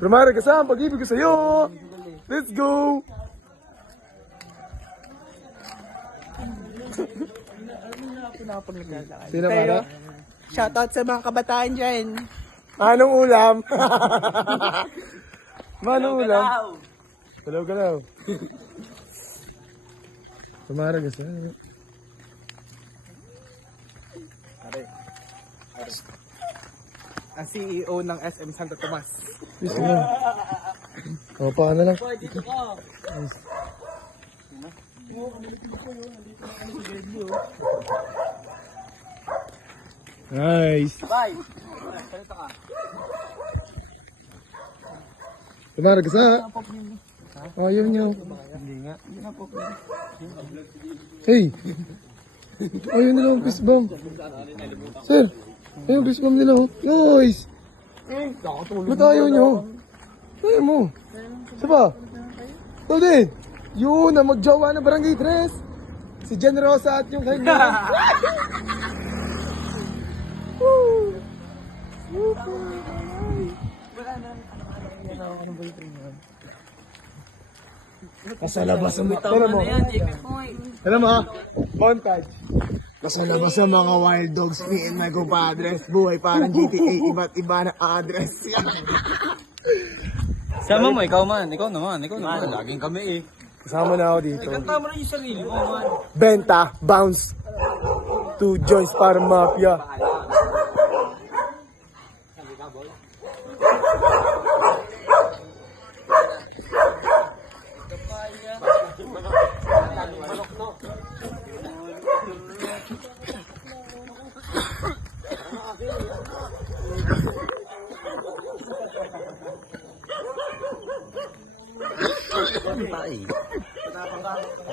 Primary ka sa pag-ibig ko sa'yo. Let's go! Sino ba Shoutout sa mga kabataan dyan. Anong ulam? Manong ulam? Galaw galaw. Primary ka sa Ang CEO ng SM Santo Tomas. Gusto mo? O, paano lang? Nice. Bye! Primary ka sa? Ayaw niyo. Hindi nga. Hey! Ayaw nila ang fist bump. Sir! Ang fist bump nila. oh. Nice! Ba't ayaw nyo? Ayaw mo. Isa pa? Ikaw din. Yun, ang magjawa ng barangay 3. Si Jen Rosa at yung kanya. Woo! Nasa labas ang mo? Alam mo ha? Montage. Nasa labas ang mga wild dogs me and my compadres. Buhay parang GTA, iba't iba na address. Sama mo, ikaw man. Ikaw naman. Ikaw naman. Laging kami eh. Kasama na ako dito. Kanta mo rin yung sarili mo man. Benta, bounce. Two joints para mafia.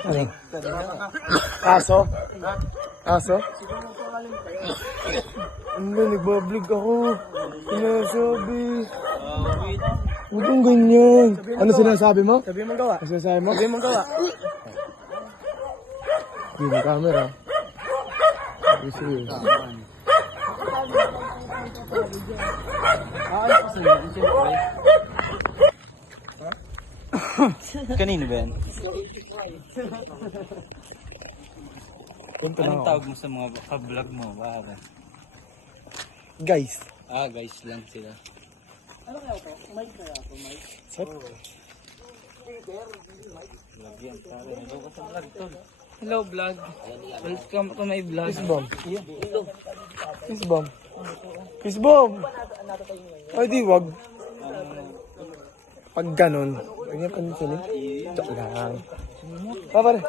Ano? Aso? Aso? Hindi, nagbablog ako. Sinasabi. Huwag kang ganyan. Ano sinasabi mo? Sabi mong gawa. Ano sinasabi mo? Sabi mong gawa. Hindi mo camera. Hindi serious. Kanino ba yan? Punta na Anong ako. tawag mo sa mga ka-vlog mo? Baka. Guys. Ah, guys lang sila. Set. Vlog yan. Pare, hello ka sa vlog, tol. Hello vlog. Welcome to my vlog. Kiss bomb. Kiss bomb. Kiss bomb. Ay di wag. Pag ganun. Huwag niya pansin eh. Joke lang. Pa pare.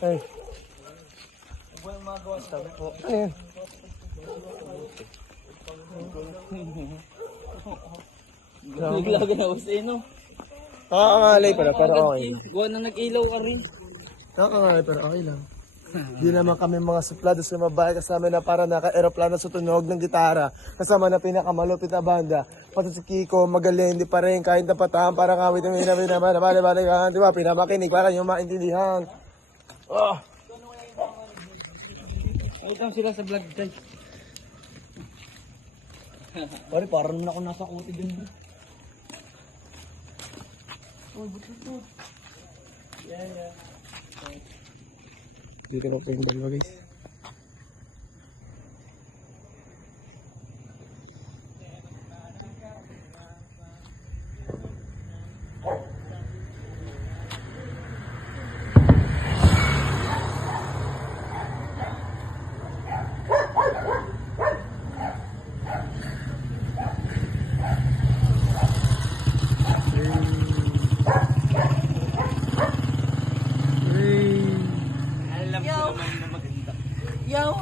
Ay. Ano yan? Bigla ka na was eh, no? Nakakangalay pala, pero okay. Gawa na nag-ilaw ka rin. Nakakangalay pero okay lang. Di naman kami mga suplado sa mabahay kasama na para naka-aeroplano sa tunog ng gitara. Kasama na pinakamalupit na banda. Pati si Kiko, magaling, di pa rin kahit napatahan para kawit ng hinabi naman. Bale, bale, di ba? Pinamakinig para kanyang maintindihan. Oh, Wait lang sila sa vlog, guys. Pare, parang naman ako nasa kuti dun. Dito na po yung dalawa guys.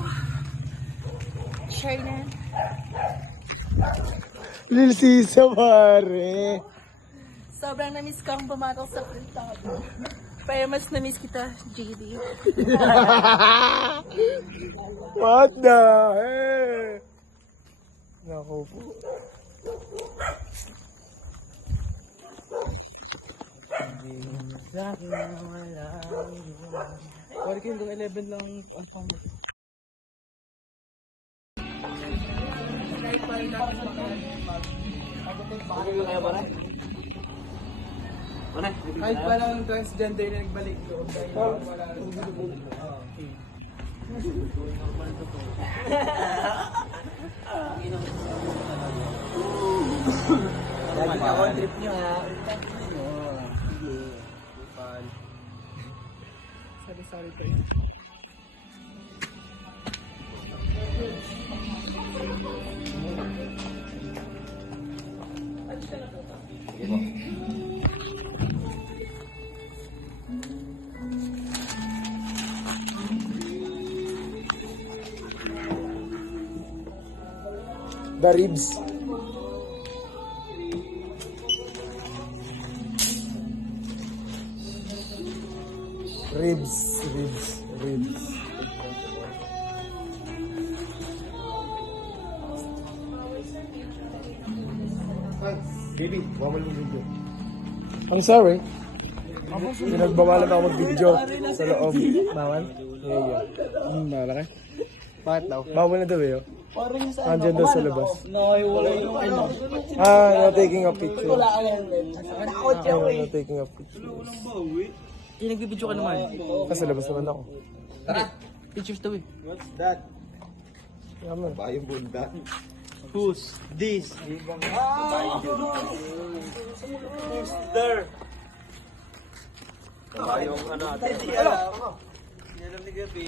Yo! Share na. Lil Sisa pare. Sobrang na-miss ko ang bumatok sa printado. Pero mas na-miss kita, JD. What the heck? Naku po. Sa akin na wala. Pare, kung 11 lang ang pang Kahit pa lang transgender na nagbalik doon. Wala Lagi na ako trip nyo ha. Sorry, sorry po. The ribs. Ribs, ribs, ribs. Baby, bawal yung video. I'm sorry. Pinagbawalan ako mag-video sa loob. Bawal? Yeah, yeah. Hmm, bawal ka? Bakit daw? Bawal na daw eh. Parang yung sa Andyan daw sa labas. Nakahiwala yung ano. Ah, no taking a picture. Wala ka yan, men. Nakakot Ah, no taking a picture. Eh, nagbibidyo ka naman. Kasi labas naman ako. Pictures daw eh. What's that? Yaman. Bayong bunda. Who's this? There. Bayong ano ate. Alam ni Gabi.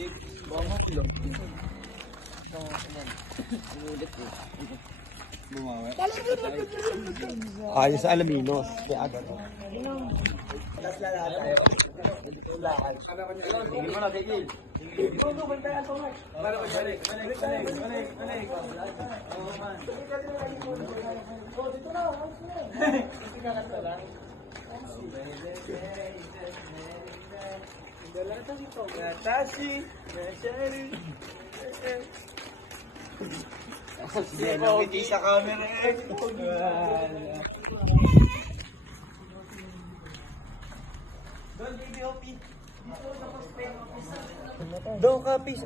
Ayos sa Alaminos. Kaya agad. Yan ang ngiti sa camera eh. Daw, kapis.